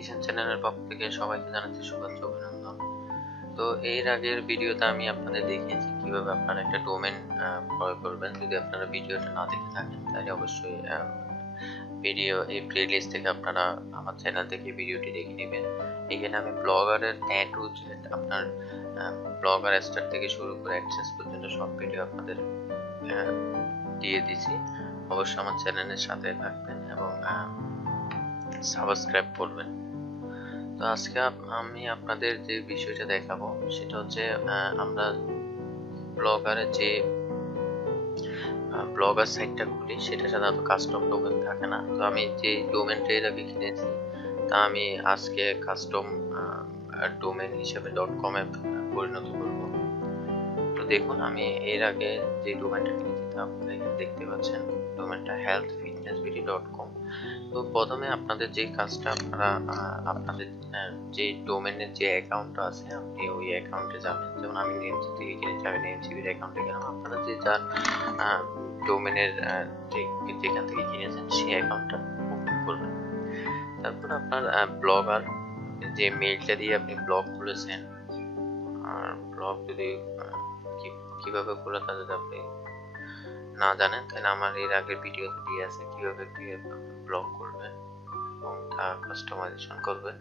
নিশান চ্যানেলের পক্ষ থেকে সবাইকে জানাচ্ছি শুভেচ্ছা অভিনন্দন। তো এর আগের ভিডিওতে আমি আপনাদের দেখিয়েছি কিভাবে আপনারা একটা ডোমেন ক্রয় করবেন। যদি আপনারা ভিডিওটা না দেখে থাকেন তাহলে অবশ্যই ভিডিও এই প্লেলিস্ট থেকে আপনারা আমার চ্যানেল থেকে ভিডিওটি দেখে নেবেন। এখানে আমি ব্লগারের A to Z আপনার ব্লগার স্টার্ট থেকে শুরু করে অ্যাডসেন্স পর্যন্ত সব ভিডিও আপনাদের দিয়ে দিছি। অবশ্যই আমার চ্যানেলের সাথে থাকবেন এবং সাবস্ক্রাইব করবেন। তো আজকে আমি আপনাদের যে বিষয়টা দেখাবো সেটা হচ্ছে আমরা ব্লগারের যে ব্লগার সাইটটা খুলি সেটা সাধারণত কাস্টম ডোমেন থাকে না। তো আমি যে ডোমেনটা এর আগে কিনেছি তা আমি আজকে কাস্টম ডোমেন হিসেবে .com এ পরিণত করব। তো দেখুন আমি এর আগে যে ডোমেনটা কিনেছি তা আপনারা এখানে দেখতে পাচ্ছেন, ডোমেনটা healthfitnessbeauty.com। তো প্রথমে আপনাদের যে কাজটা আপনারা আপনাদের যে ডোমেনের যে অ্যাকাউন্টটা আছে আপনি ওই অ্যাকাউন্টে যাবেন। যেমন আমি নেমচিপ থেকে কিনেছি, আমি নেমচিপের অ্যাকাউন্টে গেলাম। আপনারা যে যার ডোমেনের যেখান থেকে কিনেছেন সেই অ্যাকাউন্টটা ওপেন করবেন। তারপর আপনার ব্লগার যে মেইলটা দিয়ে আপনি ব্লগ খুলেছেন, আর ব্লগ যদি কিভাবে খোলা তা যদি আপনি না জানেন তাহলে আমার এর আগের ভিডিওতে দিয়ে আছে কিভাবে ব্লগ করবেন এবং তা কাস্টমাইজেশন করবেন।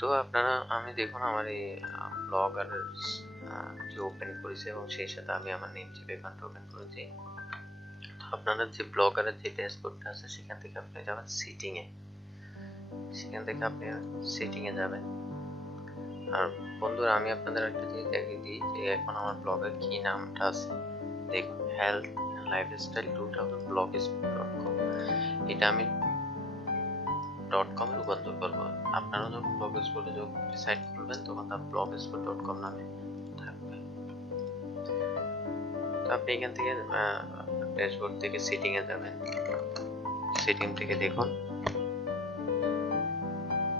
তো আপনারা আমি দেখুন আমার এই ব্লগারের যে ওপেন করেছি এবং সেই সাথে আমি আমার নেমচিপ অ্যাকাউন্ট ওপেন করেছি। আপনারা যে ব্লগারের যে ড্যাশবোর্ডটা আছে সেখান থেকে আপনি যাবেন সেটিং এ, সেখান থেকে আপনি সেটিং এ যাবেন। আর বন্ধুরা আমি আপনাদের একটা জিনিস দেখিয়ে দিই যে এখন আমার ব্লগের কি নামটা আছে। দেখুন হেলথ লাইফস্টাইল 2000 blogspot.com। এটা আমি .com এ রূপান্তর করব। আপনারা যখন ব্লগস্পটে যখন সাইট খুলবেন তখন তা blogspot.com নামে থাকবে। তো আপনি এখান থেকে ড্যাশবোর্ড থেকে সেটিং এ যাবেন। সেটিং থেকে দেখুন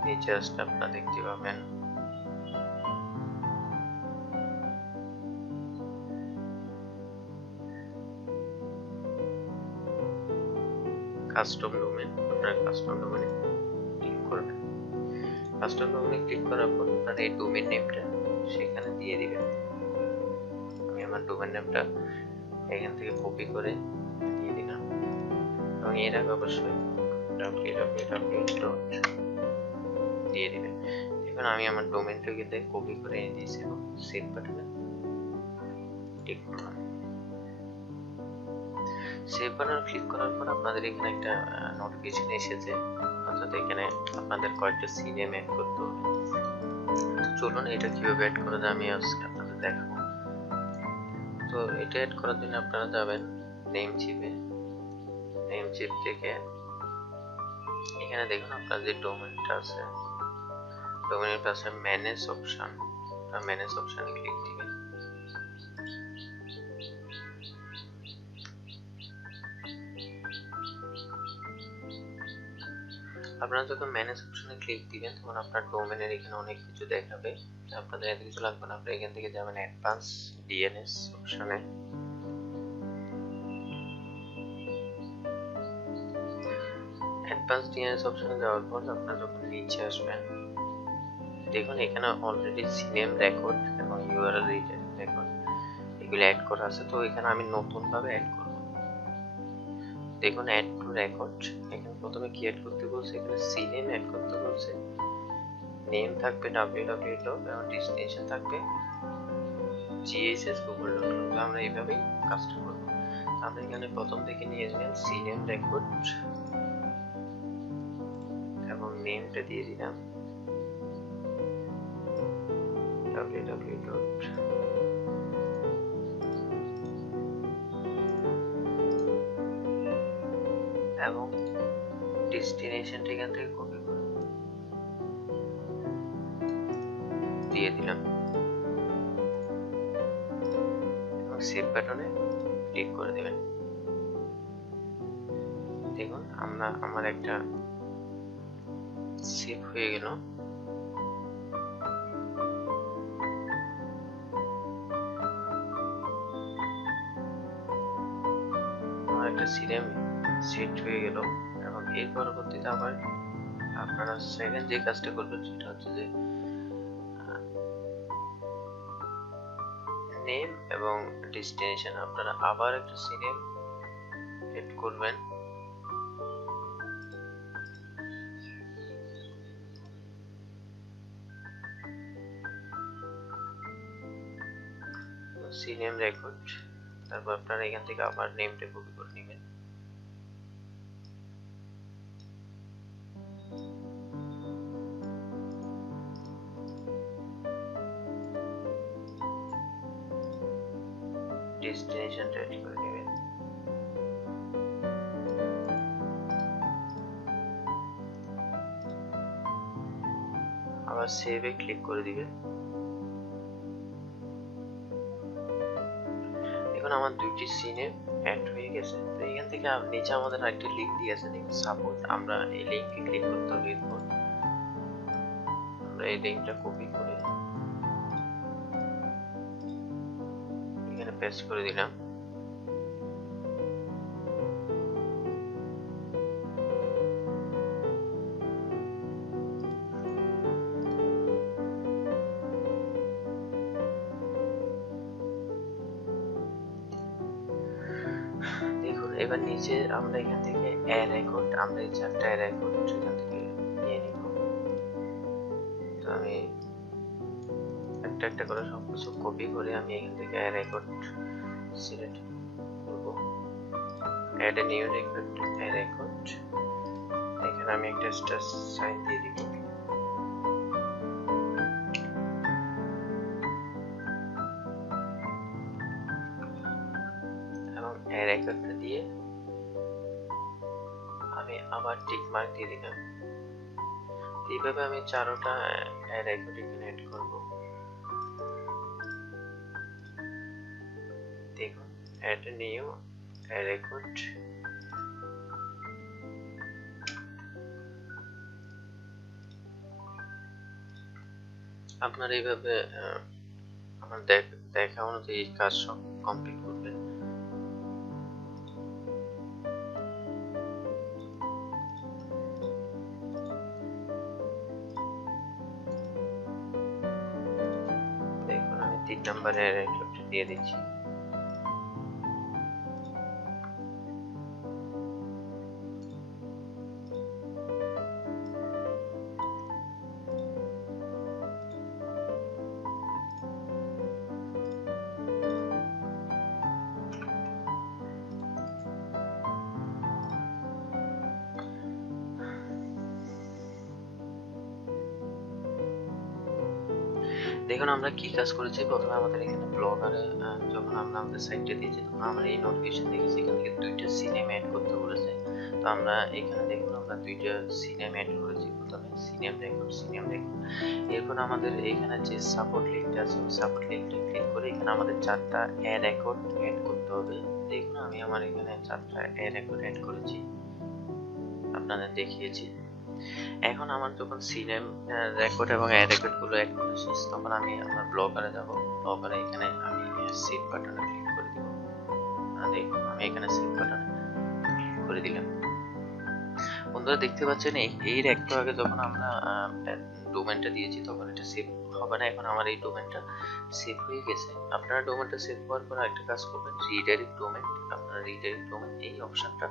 নিচে আসলে আপনারা দেখতে পাবেন কাস্টম ডোমেন। আপনারা কাস্টম ডোমেনে ক্লিক করবেন। কাস্টম ডোমেনে ক্লিক করার পর আপনারা এই ডোমেন নেমটা সেখানে দিয়ে দিবেন। আমি আমার ডোমেন নেমটা এখান থেকে কপি করে দিয়ে দিলাম এবং এর আগে অবশ্যই www. দিয়ে দিবেন। এখন আমি আমার ডোমেনটা কিন্তু কপি করে এনে দিয়েছি এবং সেভ বাটনে ক্লিক করলাম। সেভ বাটনে ক্লিক করার পর আপনাদের এখানে একটা নোটিফিকেশন এসেছে, অর্থাৎ এখানে আপনাদের কয়েকটা সিনেম অ্যাড করতে হবে। চলুন এটা কিভাবে অ্যাড করা যায় আমি আজকে আপনাদের দেখাবো। তো এটা অ্যাড করার জন্য আপনারা যাবেন নেমচিপে। নেমচিপ থেকে এখানে দেখুন আপনার যে ডোমেনটা আছে, ডোমেনের পাশে ম্যানেজ অপশন, ম্যানেজ অপশনে ক্লিক দিবেন। আপনারা যখন ম্যানেজ অপশনে ক্লিক দিবেন তখন আপনার ডোমেনের এখানে অনেক কিছু দেখাবে। আপনাদের এত কিছু লাগবে না, আপনারা এখান থেকে যাবেন অ্যাডভান্স ডিএনএস অপশনে। অ্যাডভান্স ডিএনএস অপশনে যাওয়ার পর আপনারা যখন নিচে আসবেন দেখুন এখানে অলরেডি সিনেম রেকর্ড এবং ইউআরএল রেকর্ড এগুলো অ্যাড করা আছে। তো এখানে আমি নতুন ভাবে অ্যাড করব। দেখুন অ্যাড টু রেকর্ড, এখানে প্রথমে কি অ্যাড করতে বলছে, এখানে সিনেম অ্যাড করতে বলছে। নেম থাকবে www এবং ডেস্টিনেশন থাকবে ghsgoogle.com। তো আমরা এইভাবেই কাজটা করব। আমরা এখানে প্রথম থেকে নিয়ে যাবেন সিনেম রেকর্ড এবং নেমটা দিয়ে দিলাম www. এবং ডেস্টিনেশনটা এখান থেকে কপি করে দিয়ে দিলাম এবং সেভ বাটনে ক্লিক করে দেবেন। দেখুন আমার একটা সেভ হয়ে গেল। আমার একটা সিনেম সেট হয়ে গেল এবং এর পরবর্তীতে আবার আপনারা সেকেন্ড যে কাজটা করবেন সেটা হচ্ছে যে নেম এবং ডেস্টিনেশন আপনারা আবার একটা সিনেম এড করবেন। সিনেম রেকর্ড, তারপর আপনারা এখান থেকে আবার নেমটা কপি করে নেবেন। ডেস্টিনেশনটা এড করে নেবেন। আবার সেভে ক্লিক করে দিবেন। এখন আমার দুইটি সিনে অ্যাড হয়ে গেছে। তো এখান থেকে নিচে আমাদের একটা লিংক দিয়ে আছে দেখুন সাপোর্ট, আমরা এই লিংকে ক্লিক করতে হবে। এরপর আমরা এই লিংকটা কপি করে এখানে পেস্ট করে দিলাম। দেখুন এবার নিচে আমরা এখান থেকে অ্যাড রেকর্ড, আমরা এই চারটা অ্যাড রেকর্ড এখান থেকে নিয়ে নিব। তো আমি একটা একটা করে সবকিছু কপি করে আমি এখান থেকে অ্যাড রেকর্ড সিলেক্ট করব। Add a new record, add record, এখানে আমি একটা স্টার সাইন দিয়ে দিব। এবং অ্যাড রেকর্ডটা দিয়ে আমি আবার টিক মার্ক দিয়ে দিলাম। এইভাবে আমি চারোটা অ্যাড রেকর্ড এখানে অ্যাড করব। দেখুন add a new add record, আপনারা এইভাবে আমার দেখা অনুযায়ী কাজ সব কমপ্লিট করবেন। দেখুন আমি 3 নম্বরে রেকর্ড দিয়ে দিচ্ছি। দেখুন আমরা কি কাজ করেছি, প্রথমে আমাদের এখানে ব্লগারে যখন আমরা আমাদের সাইটটা দিয়েছি তখন আমরা এই নোটিফিকেশন দেখেছি এখান থেকে দুইটা সিনেমা অ্যাড করতে বলেছে। তো আমরা এখানে দেখুন আমরা দুইটা সিনেমা অ্যাড করেছি, প্রথমে সিনেম রেকর্ড, সিনেম রেকর্ড। এরপর আমাদের এখানে যে সাপোর্ট লিঙ্কটা আছে ওই সাপোর্ট লিঙ্কটা ক্লিক করে এখানে আমাদের চারটা অ্যাড রেকর্ড অ্যাড করতে হবে। দেখুন আমি আমার এখানে চারটা অ্যাড রেকর্ড অ্যাড করেছি, আপনাদের দেখিয়েছি। এখন আমার যখন সিনেম রেকর্ড এবং অ্যাড রেকর্ড গুলো অ্যাড করে শেষ, তখন আমি আমার ব্লগারে যাব। ব্লগারে এখানে আমি সেভ বাটনে ক্লিক করে দিব। দেখুন আমি এখানে সেভ বাটনে ক্লিক করে দিলাম। বন্ধুরা দেখতে পাচ্ছেন এই একটু আগে যখন আমরা ডোমেনটা দিয়েছি তখন এটা সেভ হবে না, এখন আমার এই ডোমেনটা সেভ হয়ে গেছে। আপনারা ডোমেনটা সেভ হওয়ার পর একটা কাজ করবেন, রিডাইরেক্ট ডোমেন, আপনারা রিডাইরেক্ট ডোমেন এই অপশনটা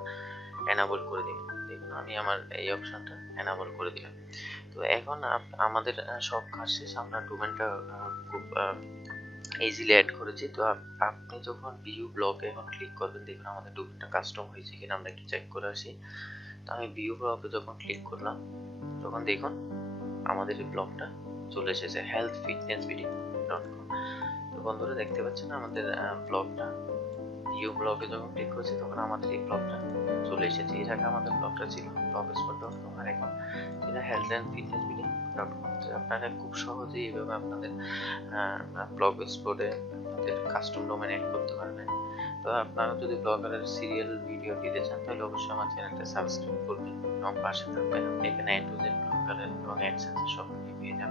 এনাবল করে দিবেন। দেখুন আমি আমার এই অপশনটা এনাবল করে দিলাম। তো এখন আমাদের সব কাজ শেষ, আমরা ডোমেনটা খুব ইজিলি অ্যাড করেছি। তো আপনি যখন ভিউ ব্লকে এখন ক্লিক করবেন, দেখুন আমাদের ডোমেনটা কাস্টম হয়েছে কিনা আমরা একটু চেক করে আসি। তো আমি ভিউ ব্লকে যখন ক্লিক করলাম তখন দেখুন আমাদের এই ব্লগটা চলে এসেছে healthfitnessbd.com। তো বন্ধুরা দেখতে পাচ্ছেন আমাদের ব্লগটা, ভিউ ব্লগে যখন ক্লিক করছি তখন আমাদের এই ব্লগটা চলে এসেছে। এর আগে আমাদের ব্লগটা ছিল blogspot.com আর এখন ছিল healthandfitnessbd.com। তো আপনারা খুব সহজেই এইভাবে আপনাদের ব্লগস্পটে আপনাদের কাস্টম ডোমেন অ্যাড করতে পারবেন। তো আপনারা যদি ব্লগারের সিরিয়াল ভিডিও দিতে চান তাহলে অবশ্যই আমার চ্যানেলটা সাবস্ক্রাইব করবেন এবং পাশে থাকবেন। এখানে A to Z ব্লগারের এবং অ্যাডসেন্সের সব পেয়ে যাবেন।